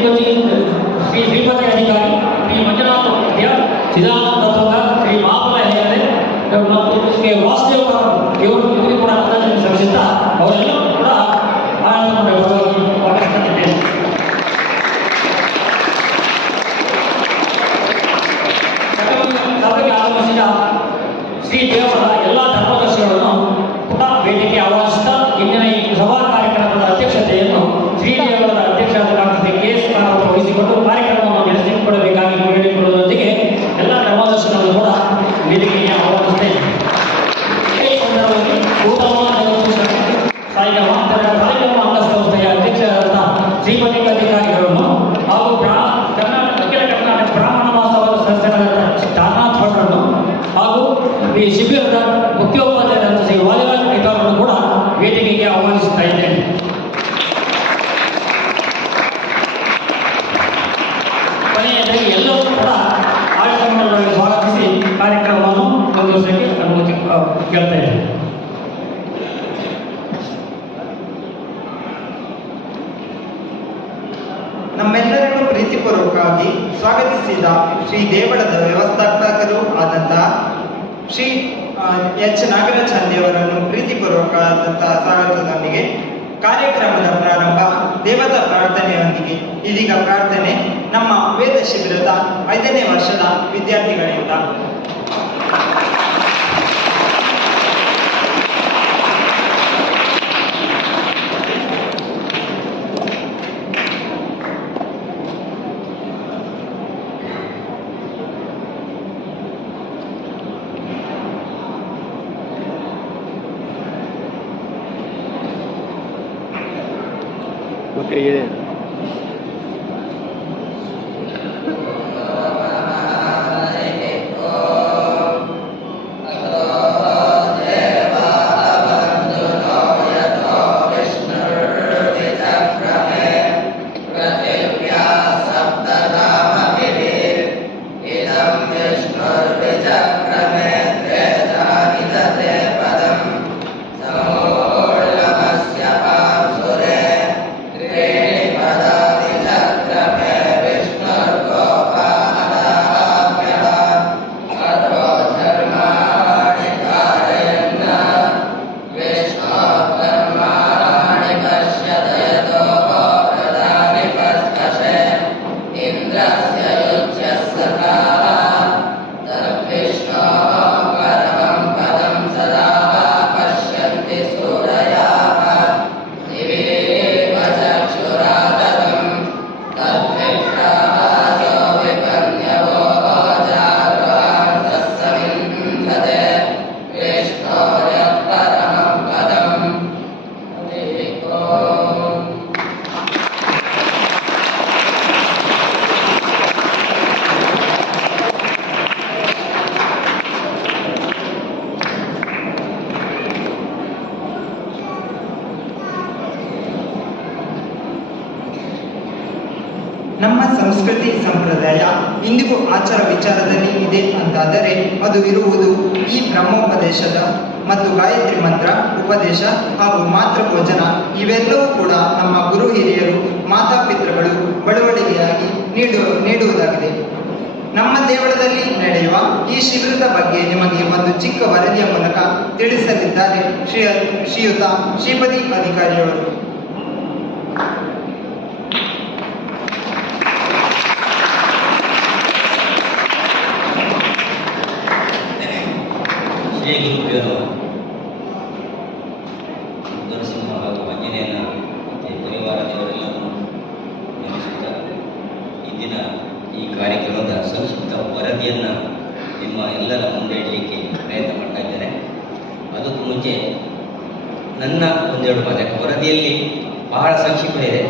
ಶ್ರೀ ಶ್ರೀಪತಿ ಅಧಿಕಾರಿ ಶ್ರೀ ಮಂಜುನಾಥ ಉಪಾಧ್ಯ ಚಿದಾನಂದ ತತ್ವದ ಶ್ರೀ ಮಾಪನ ಹೆಗಡೆ ಮತ್ತು ಶ್ರೀ ವಾಸುದೇವ ಇವರು ಇವರು ಕೂಡ ಅಭಿನಂದನೆ ಸಲ್ಲಿಸುತ್ತಾ ಅವರೆಲ್ಲರೂ ಕೂಡ ಆನಂದ ಸ್ವಾಗತಿಸುತ್ತಿದ್ದೇನೆ ಸಭೆಗೆ ಆಗಮಿಸಿದ ಶ್ರೀ ದೇವರ ಎಲ್ಲ ಧರ್ಮದರ್ಶಿಗಳನ್ನು ಕೂಡ ವೇದಿಕೆ ಆಹ್ವಾನಿಸುತ್ತಾ ಇಂದಿನ ಈ ಸಭಾ ಕಾರ್ಯಕ್ರಮದ ಅಧ್ಯಕ್ಷತೆಯನ್ನು ಶ್ರೀ ದೇವರ ಅಧ್ಯಕ್ಷರಾದ ಡಾಕ್ಟರ್ ಶ್ರೀ ಕೆ ಎಸ್ ಅವರು ವಹಿಸಿಕೊಂಡು ಕಾರ್ಯಕ್ರಮವನ್ನು ನಡೆಸಿಕೊಡಬೇಕಾಗಿ ಕೇಳಿಕೊಳ್ಳುವುದರೊಂದಿಗೆ ಎಲ್ಲ ಧರ್ಮದರ್ಶಿಗಳನ್ನು ಕೂಡ ವೇದಿಕೆಗೆ ಆಹ್ವಾನಿಸುತ್ತೇನೆ ಇದೇ ಸಂದರ್ಭದಲ್ಲಿ ಉತ್ತಮ ಜಗತ್ತು ಸಾಯಿಗಮ ಸಾಯಿಗಮ ಅಂಗಸಂಸ್ಥೆಯ ಅಧ್ಯಕ್ಷರಾದ ಶ್ರೀಪತಿ ಅಧಿಕಾರಿಗಳನ್ನು ಹಾಗೂ ಬ್ರಾ- ಕರ್ನಾಟಕ ಅಖಿಲ ಕರ್ನಾಟಕ ಬ್ರಾಹ್ಮಣ ಮಹಾಸಭಾದ ಸದಸ್ಯರಾದ ಚಾರನಾಥ್ ಭಟ್ರನ್ನು ಹಾಗೂ ಈ ಶಿಬಿರದ ಮುಖ್ಯೋಪಾಧ್ಯಾಯರಾದ ಶ್ರೀ ವಾದಿರಾಜ್ ಕೈತಾರನ್ನು ಕೂಡ ವೇದಿಕೆಗೆ ಆಹ್ವಾನಿಸುತ್ತಾ ಇದ್ದೇನೆ ಕೊನೆಯದಾಗಿ ಎಲ್ಲರೂ ಕೂಡ ಆಡಳಿತ ಮಂಡಳಿಗೆ ಸ್ವಾಗತಿಸಿ ಕಾರ್ಯಕ್ರಮವನ್ನು ಮುಂದುವರಿಸಲಿಕ್ಕೆ ಅನುಮತಿ ಆ, ಕೇಳ್ತಾ ಇದ್ದೇನೆ ನಮ್ಮೆಲ್ಲರನ್ನು ಪ್ರೀತಿಪೂರ್ವಕವಾಗಿ ಸ್ವಾಗತಿಸಿದ ಶ್ರೀ ದೇವಳದ ವ್ಯವಸ್ಥಾಪಕರು ಆದಂತಹ ಶ್ರೀ ಎಚ್. ಎಚ್ ದೇವರನ್ನು ಪ್ರೀತಿಪೂರ್ವಕ ಪ್ರೀತಿಪೂರ್ವಕವಾದಂತಹ ಸ್ವಾಗತದೊಂದಿಗೆ ಕಾರ್ಯಕ್ರಮದ ಪ್ರಾರಂಭ ದೇವತಾ ಪ್ರಾರ್ಥನೆಯೊಂದಿಗೆ. ಇದೀಗ ಪ್ರಾರ್ಥನೆ ನಮ್ಮ ವೇದ ಶಿಬಿರದ ಐದನೇ ವರ್ಷದ ವಿದ್ಯಾರ್ಥಿಗಳಿಂದ. ನಮ್ಮ ಅದು ಇರುವುದು ಈ ಬ್ರಹ್ಮೋಪದೇಶದ ಮತ್ತು ಗಾಯತ್ರಿ ಮಂತ್ರ, ಉಪದೇಶ ಹಾಗೂ ಮಾತೃ ಭೋಜನ ಇವೆಲ್ಲವೂ ಕೂಡ ನಮ್ಮ ಗುರು ಹಿರಿಯರು ಮಾತಾಪಿತೃಗಳು ಬಳುವಳಿಗೆಯಾಗಿ ನೀಡುವ, ನೀಡುವುದಾಗಿದೆ. ನಮ್ಮ ದೇವಳದಲ್ಲಿ ನಡೆಯುವ ಈ ಶಿಬಿರದ ಬಗ್ಗೆ ನಿಮಗೆ ಒಂದು ಚಿಕ್ಕ ವರದಿಯ ಮೂಲಕ ತಿಳಿಸಲಿದ್ದಾರೆ ಶ್ರೀ, ಶ್ರೀಯುತ ಶ್ರೀಪತಿ ಅಧಿಕಾರಿಯವರು. ಶ್ರೀ ಗುರುಭ್ಯೋ ನರಸಿಂಹ ಹಾಗೂ ಆಂಜನೇಯನ ಮತ್ತು ಇಂದಿನ ಈ ಕಾರ್ಯಕ್ರಮದ ಸಂಸ್ಕೃತ ವರದಿಯನ್ನ ನಿಮ್ಮ ಎಲ್ಲರ ಮುಂದೆ ಇಡಲಿಕ್ಕೆ ಪ್ರಯತ್ನ ಮಾಡ್ತಾ ಇದ್ದೇನೆ ಅದಕ್ಕೂ ಮುಂಚೆ ನನ್ನ ಒಂದೆರಡು ಮಾತು ವರದಿಯಲ್ಲಿ ಬಹಳ ಸಂಕ್ಷಿಪ್ತ ಇದೆ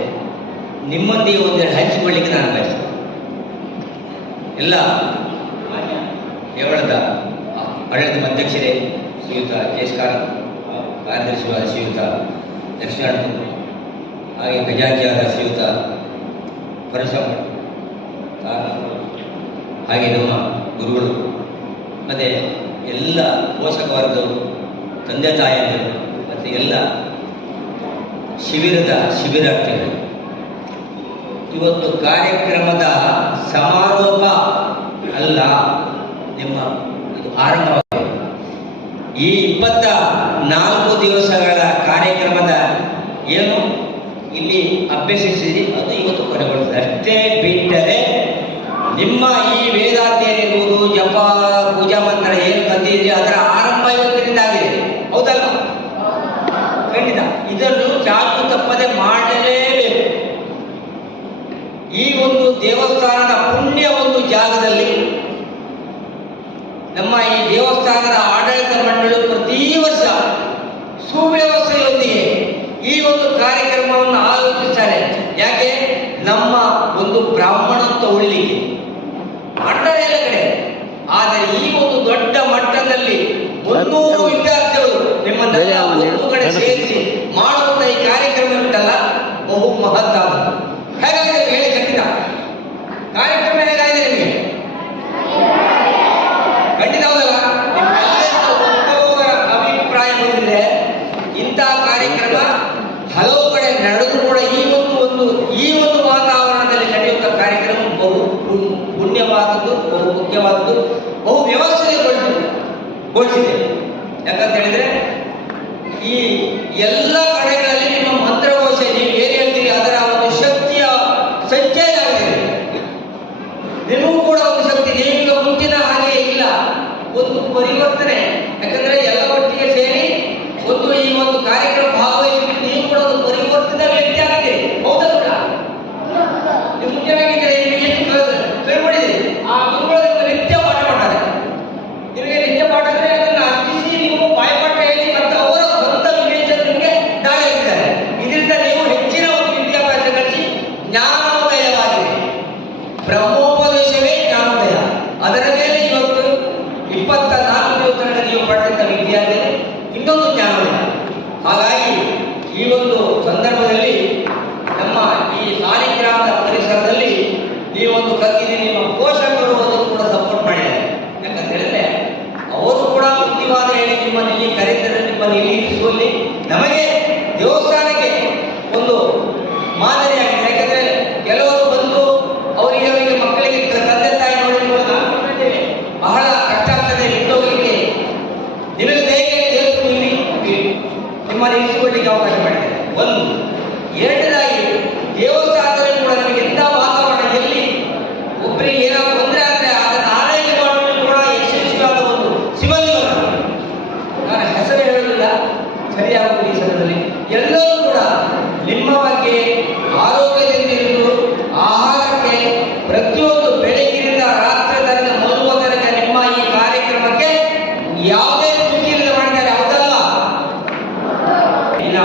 ನಿಮ್ಮೊಂದಿಗೆ ಒಂದೆರಡು ಹಂಚಿಕೊಳ್ಳಿಕ್ಕೆ ನಾನು ಬಯಸ್ತೇನೆ ಎಲ್ಲ ದೇವಳದ ಆಡಳಿತ ಅಧ್ಯಕ್ಷರೇ ಶ್ರೀಯುತ ಜಯಸ್ಕಾರ ಕಾರ್ಯದರ್ಶಿಯಾದ ಶ್ರೀಯುತ ಲಕ್ಷ್ಮೀನಾರಾಯಣ ಹಾಗೆ ಖಜಾಂಚಿಯಾದ ಶ್ರೀಯುತ ಪರಶುರಾಮ ಹಾಗೆ ನಮ್ಮ ಗುರುಗಳು, ಮತ್ತು ಎಲ್ಲ ಪೋಷಕ ವರ್ಗದವರು, ತಂದೆ ತಾಯಿಯಂದರು, ಮತ್ತು ಎಲ್ಲ ಶಿಬಿರದ ಶಿಬಿರಾರ್ಥಿಗಳು. ಇವತ್ತು ಕಾರ್ಯಕ್ರಮದ ಸಮಾರೋಪ ಅಲ್ಲ, ನಿಮ್ಮ ಆರಂಭವಾಗಿದೆ. ಈ ಇಪ್ಪತ್ತ ನಾಲ್ಕು ದಿವಸಗಳ ಕಾರ್ಯಕ್ರಮದ ಏನು? ಇಲ್ಲಿ ಅಭ್ಯಸಿಸಿರಿ ಅದು ಇವತ್ತು ಕೊನೆಗೊಳ್ಳುತ್ತದೆ ಅಷ್ಟೇ ಬಿಟ್ಟರೆ ನಿಮ್ಮ ಈ ವೇದಾಧ್ಯಯನ ಜಪ, ಪೂಜಾ ಮಂತ್ರ ಏನು ಕಲ್ತಿದ್ರಿ ಅದರ ಆರಂಭ ಇವತ್ತಿನಿಂದ ಆಗಿದೆ ಹೌದಲ್ಲ ಖಂಡಿತ. ಇದನ್ನು ಚಾಕು ತಪ್ಪದೆ ಮಾಡಲೇಬೇಕು. ಈ ಒಂದು ದೇವಸ್ಥಾನದ ಪುಣ್ಯ ಒಂದು ಜಾಗದಲ್ಲಿ ನಮ್ಮ ಈ ದೇವಸ್ಥಾನದ ಆಡಳಿತ ಮಂಡಳಿ ಪ್ರತಿ ವರ್ಷ ಸುವ್ಯವಸ್ಥೆಯೊಂದಿಗೆ ಈ ಒಂದು ಕಾರ್ಯಕ್ರಮವನ್ನು ಆಯೋಜಿಸ್ತಾರೆ. ಯಾಕೆ? ನಮ್ಮ ಒಂದು ಬ್ರಾಹ್ಮಣತ್ವ ಉಳಿಲಿಕ್ಕೆ. ಮಾಡ್ತಾರೆ ಎಲ್ಲ ಕಡೆ ಆದರೆ ಈ ಒಂದು ದೊಡ್ಡ ಮಟ್ಟದಲ್ಲಿ ಮುನ್ನೂರು ವಿದ್ಯಾರ್ಥಿಗಳು ನಿಮ್ಮ ಒಂದು ಕಡೆ ಸೇರಿಸಿ ಮಾಡುವಂತಹ ಈ ಕಾರ್ಯಕ್ರಮ ಉಂಟಲ್ಲ ಬಹು ಮಹತ್ತಾದ ಹೇಗಾಗಿದೆ ಹೇಳಿ ಖಂಡಿತ ಕಾರ್ಯಕ್ರಮ ಹೇಗಾಗಿದೆ ನಿಮಗೆ ಖಂಡಿತ ಹೌದಲ್ಲ ನಿಮ್ಮೆಲ್ಲರ ಒಬ್ಬೊಬ್ಬರ ಅಭಿಪ್ರಾಯ ಬಂದಿದೆ ಇಂತಹ ಕಾರ್ಯಕ್ರಮ ಹಲವು ಕಡೆ ನಡೆದು ಕೂಡ ಈ ಒಂದು ಒಂದು ಈ ಒಂದು ವಾತಾವರಣದಲ್ಲಿ ನಡೆಯುವಂಥ ಕಾರ್ಯಕ್ರಮ ಬಹು ಪುಣ್- ಪುಣ್ಯವಾದದ್ದು ಬಹು ಮುಖ್ಯವಾದದ್ದು ಬಹು ವ್ಯವಸ್ಥೆಗೊಳಿಸಿದೆ ಗೊಳಿಸಿದೆ ಯಾಕಂತ ಹೇಳಿದ್ರೆ ಈ ಎಲ್ಲ ಕಡೆಗಳಲ್ಲಿ bagi di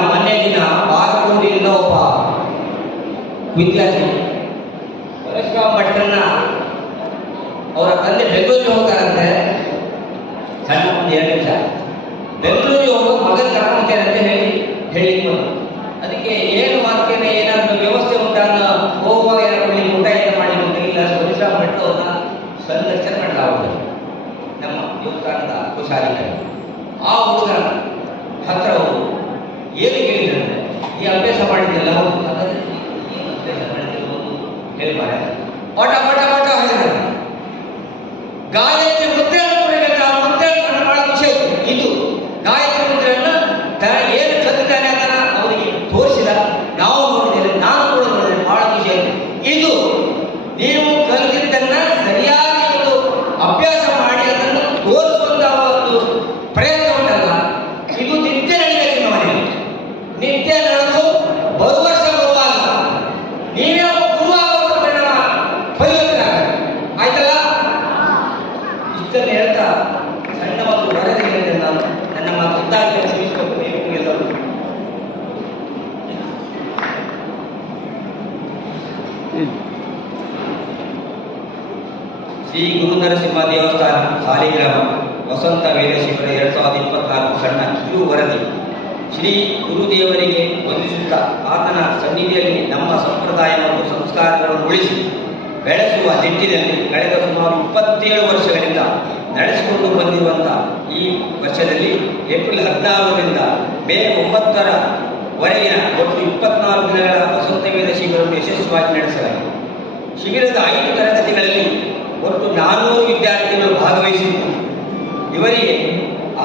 ಮೊನ್ನೆ ದಿನ ಬಾಗಲೂರಿನ ಒಬ್ಬ ವಿದ್ಯಾರ್ಥಿ. ಪರಶುರಾಮ್ ಭಟ್ರನ್ನ ಅವರ ತಂದೆ ಬೆಂಗಳೂರಿಗೆ ಹೋಗ್ತಾರಂತೆ. ಸಣ್ಣ ಒಂದು ಎರಡು ನಿಮಿಷ. ಬೆಂಗಳೂರಿಗೆ ಹೋಗೋ ಮಗನ ಕರ್ಕೊಂತಾರೆ ಅಂತ ಹೇಳಿ ಹೇಳಿಕ್ ಅದಕ್ಕೆ ಏನು ಮಾಡ್ತೇನೆ ಏನಾದ್ರು ವ್ಯವಸ್ಥೆ ಉಂಟಾ ಅನ್ನೋ ಹೋಗುವಾಗ ಏನಾದ್ರು ಇಲ್ಲಿ ಊಟ ಏನು ಮಾಡಿ ಇಲ್ಲ ಪರಶುರಾಮ್ ಭಟ್ರು ಅವ್ರನ್ನ ಸಂದರ್ಶನ ಮಾಡಲಾಗುತ್ತದೆ ನಮ್ಮ ದೇವಸ್ಥಾನದ ಕುಶಾಲಿಕರು रही है और ಶ್ರೀ ಗುರು ನರಸಿಂಹ ದೇವಸ್ಥಾನ ಸಾಲಿಗ್ರಾಮ ವಸಂತ ಎರಡು ಎರಡ್ ಸಾವಿರದ ಇಪ್ಪತ್ನಾಲ್ಕು ಸಣ್ಣ ಕಿರು ವರದಿ. ಶ್ರೀ ಗುರುದೇವರಿಗೆ ವಂದಿಸುತ್ತಾ ಆತನ ಸನ್ನಿಧಿಯಲ್ಲಿ ನಮ್ಮ ಸಂಪ್ರದಾಯ ಮತ್ತು ಸಂಸ್ಕಾರಗಳನ್ನು ಉಳಿಸಿ ಬೆಳೆಸುವ ನಿಟ್ಟಿನಲ್ಲಿ ಕಳೆದ ಸುಮಾರು ಇಪ್ಪತ್ತೇಳು ವರ್ಷಗಳಿಂದ ನಡೆಸಿಕೊಂಡು ಬಂದಿರುವಂತಹ ಈ ವರ್ಷದಲ್ಲಿ ಏಪ್ರಿಲ್ ಹದಿನಾರರಿಂದ ಮೇ ಒಂಬತ್ತರ ವರೆಗಿನ ಒಟ್ಟು ಇಪ್ಪತ್ನಾಲ್ಕು ದಿನಗಳ ವಸಂತ ವೇದ ಶಿಬಿರವನ್ನು ಯಶಸ್ವಿಯಾಗಿ ನಡೆಸಲಾಗಿದೆ. ಶಿಬಿರದ ಐದು ತರಗತಿಗಳಲ್ಲಿ ಒಟ್ಟು ನಾನ್ನೂರು ವಿದ್ಯಾರ್ಥಿಗಳು ಭಾಗವಹಿಸಿದ್ದು ಇವರಿಗೆ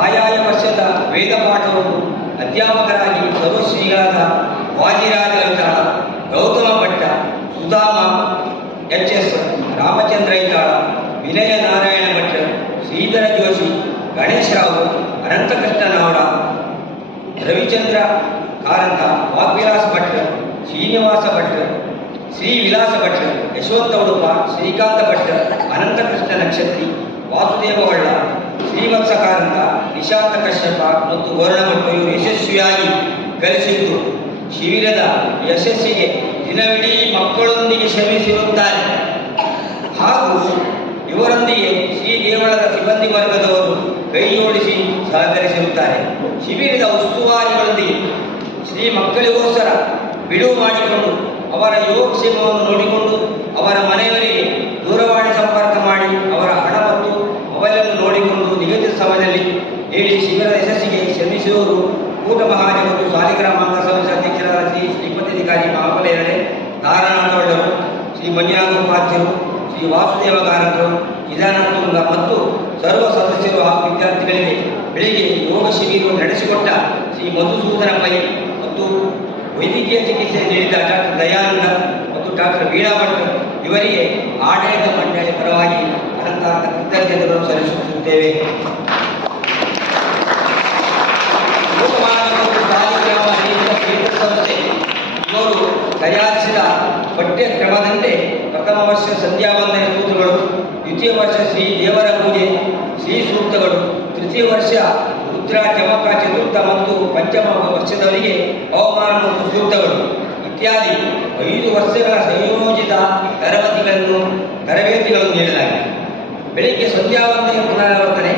ಆಯಾಯ ವರ್ಷದ ವೇದ ಪಾಠವನ್ನು ಅಧ್ಯಾಪಕರಾಗಿ ಸರ್ವಶ್ರೀಗಳಾದ ವಾಜಿರಾಜ ಐತಾಳ ಗೌತಮ ಭಟ್ಟ ಸುಧಾಮ ಎಚ್ ಎಸ್ ರಾಮಚಂದ್ರ ಐತಾಳ ವಿನಯ ನಾರಾಯಣ ಭಟ್ ಶ್ರೀಧರ ಜೋಶಿ ಗಣೇಶ್ ರಾವ್ ಅನಂತಕೃಷ್ಣ ನಾವಡ ರವಿಚಂದ್ರ ಕಾರಂತ ವಾಗ್ವಿಲಾಸ್ ಭಟ್ ಶ್ರೀನಿವಾಸ ಭಟ್ ಶ್ರೀ ವಿಲಾಸ ಭಟ್ರು ಯಶವಂತ ಉಡುಪ ಶ್ರೀಕಾಂತ ಭಟ್ ಅನಂತಕೃಷ್ಣ ನಕ್ಷತ್ರಿ ವಾಸುದೇವ ಹೊಳ್ಳ ಶ್ರೀವತ್ಸ ಕಾರಂತ ನಿಶಾಂತ ಕಶ್ಯಪ ಮತ್ತು ವರುಣ ಭಟ್ ಇವರು ಯಶಸ್ವಿಯಾಗಿ ಕಲಿಸಿದ್ದು ಶಿಬಿರದ ಯಶಸ್ಸಿಗೆ ದಿನವಿಡೀ ಮಕ್ಕಳೊಂದಿಗೆ ಶ್ರಮಿಸಿರುತ್ತಾರೆ. ಹಾಗೂ ಇವರೊಂದಿಗೆ ಶ್ರೀ ದೇವಳದ ಸಿಬ್ಬಂದಿ ವರ್ಗದವರು ಕೈ ಜೋಡಿಸಿ ಸಹಕರಿಸಿರುತ್ತಾರೆ. ಶಿಬಿರದ ಉಸ್ತುವಾರಿಗಳೊಂದಿಗೆ ಶ್ರೀ ಮಕ್ಕಳಿಗೋಸ್ಕರ ಬಿಡುವು ಮಾಡಿಕೊಂಡು ಅವರ ಯೋಗಕ್ಷೇಮವನ್ನು ನೋಡಿಕೊಂಡು ಅವರ ಮನೆಯವರಿಗೆ ದೂರವಾಣಿ ಸಂಪರ್ಕ ಮಾಡಿ ಅವರ ಹಣ ಮತ್ತು ಮೊಬೈಲನ್ನು ನೋಡಿಕೊಂಡು ನಿಗದಿತ ಸಮಯದಲ್ಲಿ ಹೇಳಿ ಶಿಬಿರದ ಯಶಸ್ಸಿಗೆ ಶ್ರಮಿಸುವವರು ಕೂಟ ಮಹಾಜಿ ಮತ್ತು ಸಾಲಿಗ್ರಾಮ ಮಹಾಸಭೆ ಅಧ್ಯಕ್ಷರಾದ ಶ್ರೀ ಅಧಿಕಾರಿ ಎರಡೆ ನಾರಾಯಣಗೌಡರು ಶ್ರೀ ಮಂಜುನಾಥ ಉಪಾಧ್ಯರು, ಶ್ರೀ ವಾಸುದೇವ ಕಾರಂತರು ಇದಾನಂದ ಮತ್ತು ಸರ್ವ ಸದಸ್ಯರು ಹಾಗೂ ವಿದ್ಯಾರ್ಥಿಗಳಿಗೆ ಬೆಳಿಗ್ಗೆ ಯೋಗ ಶಿಬಿರ ನಡೆಸಿಕೊಟ್ಟ ಶ್ರೀ ಮಧುಸೂದನ ಪೈ ಮತ್ತು ವೈದ್ಯಕೀಯ ಚಿಕಿತ್ಸೆ ನೀಡಿದ ಡಾಕ್ಟರ್ ದಯಾನಂದ ಮತ್ತು ಡಾಕ್ಟರ್ ವೀಣಾ ಭಟ್ ಇವರಿಗೆ ಆಡಳಿತ ಮಂಡಳಿ ಪರವಾಗಿ ಅನಂತ ಕೃತಜ್ಞತೆಗಳನ್ನು ಇವರು ತಯಾರಿಸಿದ ಪಠ್ಯ ಕ್ರಮದಂತೆ ಪ್ರಥಮ ವರ್ಷ ಸಂಧ್ಯಾ ವಂದನೆ ಸೂತ್ರಗಳು, ದ್ವಿತೀಯ ವರ್ಷ ಶ್ರೀ ದೇವರ ಪೂಜೆ ಶ್ರೀ ಸೂಕ್ತಗಳು, ತೃತೀಯ ವರ್ಷ ರುದ್ರ ಚಮಕ ಚತುರ್ಥ ಮತ್ತು ಪಂಚಮ ವರ್ಷದವರಿಗೆ ಅವಮಾನವನ್ನು ಮತ್ತು ಸೂಕ್ತಗಳು. ಇತ್ಯಾದಿ ಐದು ವರ್ಷಗಳ ಸಂಯೋಜಿತ ತರಗತಿಗಳನ್ನು, ತರಬೇತಿಗಳನ್ನು ನೀಡಲಾಗಿದೆ. ಬೆಳಿಗ್ಗೆ ಸಂಧ್ಯಾ ವಂದನೆ ಪುನರಾವರ್ತನೆ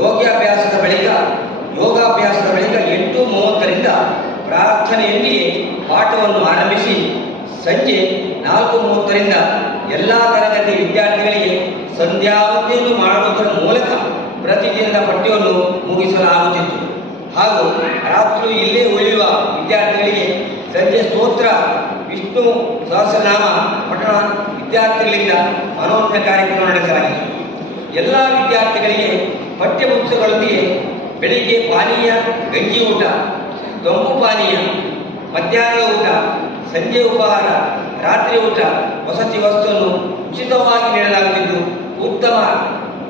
ಯೋಗಾಭ್ಯಾಸದ ಬಳಿಕ ಯೋಗಾಭ್ಯಾಸದ ಬಳಿಕ ಎಂಟು ಮೂವತ್ತರಿಂದ ಪ್ರಾರ್ಥನೆಯೊಂದಿಗೆ ಪಾಠವನ್ನು ಆರಂಭಿಸಿ, ಸಂಜೆ ನಾಲ್ಕು ಮೂವತ್ತರಿಂದ ಎಲ್ಲ ತರಗತಿ ವಿದ್ಯಾರ್ಥಿಗಳಿಗೆ ಸಂಧ್ಯಾವಂದನೆಯನ್ನು ಮಾಡುವುದರ ಮೂಲಕ ಪ್ರತಿದಿನದ ಪಠ್ಯವನ್ನು ಮುಗಿಸಲಾಗುತ್ತಿತ್ತು. ಹಾಗೂ ರಾತ್ರಿ ಇಲ್ಲೇ ಉಳಿಯುವ ವಿದ್ಯಾರ್ಥಿಗಳಿಗೆ ಸಂಜೆ ಸ್ತೋತ್ರ, ವಿಷ್ಣು ಸಹಸ್ರನಾಮ, ಪಠಣ ವಿದ್ಯಾರ್ಥಿಗಳಿಂದ ಮನೋಜ್ಞ ಕಾರ್ಯಕ್ರಮ ನಡೆಸಲಾಗಿತ್ತು ಎಲ್ಲ ವಿದ್ಯಾರ್ಥಿಗಳಿಗೆ ಪಠ್ಯಪುಸ್ತಕಗಳೊಂದಿಗೆ ಬೆಳಿಗ್ಗೆ ಪಾನೀಯ, ಗಂಜಿ ಊಟ, ತಂಪು ಪಾನೀಯ, ಮಧ್ಯಾಹ್ನದ ಊಟ, ಸಂಜೆ ಉಪಹಾರ, ರಾತ್ರಿ ಊಟ, ವಸತಿ ವಸ್ತುವನ್ನು ಉಚಿತವಾಗಿ ನೀಡಲಾಗುತ್ತಿದ್ದು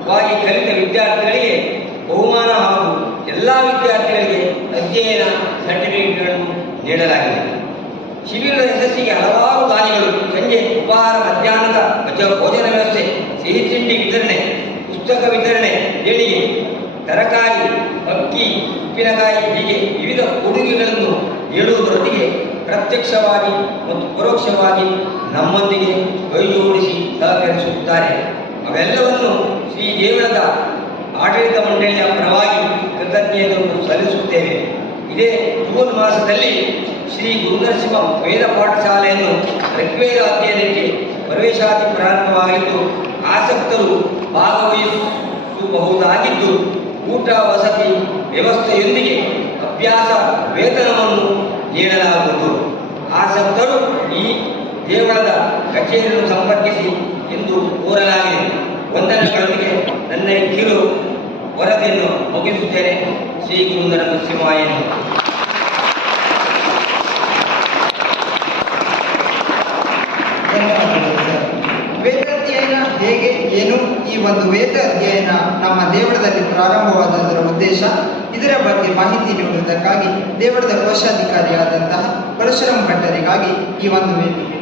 ಉತ್ತಮವಾಗಿ ಕಲಿತ ವಿದ್ಯಾರ್ಥಿಗಳಿಗೆ ಬಹುಮಾನ ಹಾಗೂ ಎಲ್ಲ ವಿದ್ಯಾರ್ಥಿಗಳಿಗೆ ಅಧ್ಯಯನ ಸರ್ಟಿಫಿಕೇಟ್ಗಳನ್ನು ನೀಡಲಾಗಿದೆ. ಶಿಬಿರದ ಯಶಸ್ಸಿಗೆ ಹಲವಾರು ದಾನಿಗಳು ಸಂಜೆ ಉಪಹಾರ, ಮಧ್ಯಾಹ್ನದ ಭೋಜನ ವ್ಯವಸ್ಥೆ, ಸಿಹಿ ತಿಂಡಿ ವಿತರಣೆ, ಪುಸ್ತಕ ವಿತರಣೆ ದೇಣಿಗೆ, ತರಕಾರಿ, ಅಕ್ಕಿ, ಉಪ್ಪಿನಕಾಯಿ ಹೀಗೆ ವಿವಿಧ ಕೊಡುಗೆಗಳನ್ನು ನೀಡುವುದರೊಂದಿಗೆ ಪ್ರತ್ಯಕ್ಷವಾಗಿ ಮತ್ತು ಪರೋಕ್ಷವಾಗಿ ನಮ್ಮೊಂದಿಗೆ ಕೈಜೋಡಿಸಿ ಸಹಕರಿಸುತ್ತಾರೆ. ಅವೆಲ್ಲವನ್ನು ಶ್ರೀ ದೇವರದ ಆಡಳಿತ ಮಂಡಳಿಯ ಪರವಾಗಿ ಕೃತಜ್ಞತೆಯನ್ನು ಸಲ್ಲಿಸುತ್ತೇವೆ ಇದೇ ಜೂನ್ ಮಾಸದಲ್ಲಿ ಶ್ರೀ ಗುರುನರಸಿಂಹ ವೇದ ಪಾಠಶಾಲೆಯನ್ನು ಋಗ್ವೇದ ಅಧ್ಯಯನಕ್ಕೆ ಪ್ರವೇಶಾತಿ ಪ್ರಾರಂಭವಾಗಿದ್ದು, ಆಸಕ್ತರು ಭಾಗವಹಿಸಬಹುದಾಗಿದ್ದು, ಊಟ, ವಸತಿ ವ್ಯವಸ್ಥೆಯೊಂದಿಗೆ ಅಭ್ಯಾಸ, ವೇತನವನ್ನು ನೀಡಲಾಗುವುದು. ಆಸಕ್ತರು ಈ ದೇವರದ ಕಚೇರಿಯನ್ನು ಸಂಪರ್ಕಿಸಿ ಎಂದು ಕೋರಲಾಗಿದೆ ವಂದನೆಗಳೊಂದಿಗೆ ನನ್ನ ಕಿರು ವರದಿಯನ್ನು ಮುಗಿಸುತ್ತೇನೆ. ಶ್ರೀ ಗುರುಂದರ ನರಸಿಂಹ ಎಂದು ಸರ್. ವೇದಾಧ್ಯಯನ ಹೇಗೆ ಏನು? ಈ ಒಂದು ವೇದ ಅಧ್ಯಯನ ನಮ್ಮ ದೇವಳದಲ್ಲಿ ಪ್ರಾರಂಭವಾದದರ ಉದ್ದೇಶ, ಇದರ ಬಗ್ಗೆ ಮಾಹಿತಿ ನೀಡುವುದಕ್ಕಾಗಿ ದೇವಳದ ಕೋಶಾಧಿಕಾರಿಯಾದಂತಹ ಪರಶುರಾಮ್ ಭಟ್ಟರಿಗಾಗಿ ಈ ಒಂದು ವೇದಿಕೆ.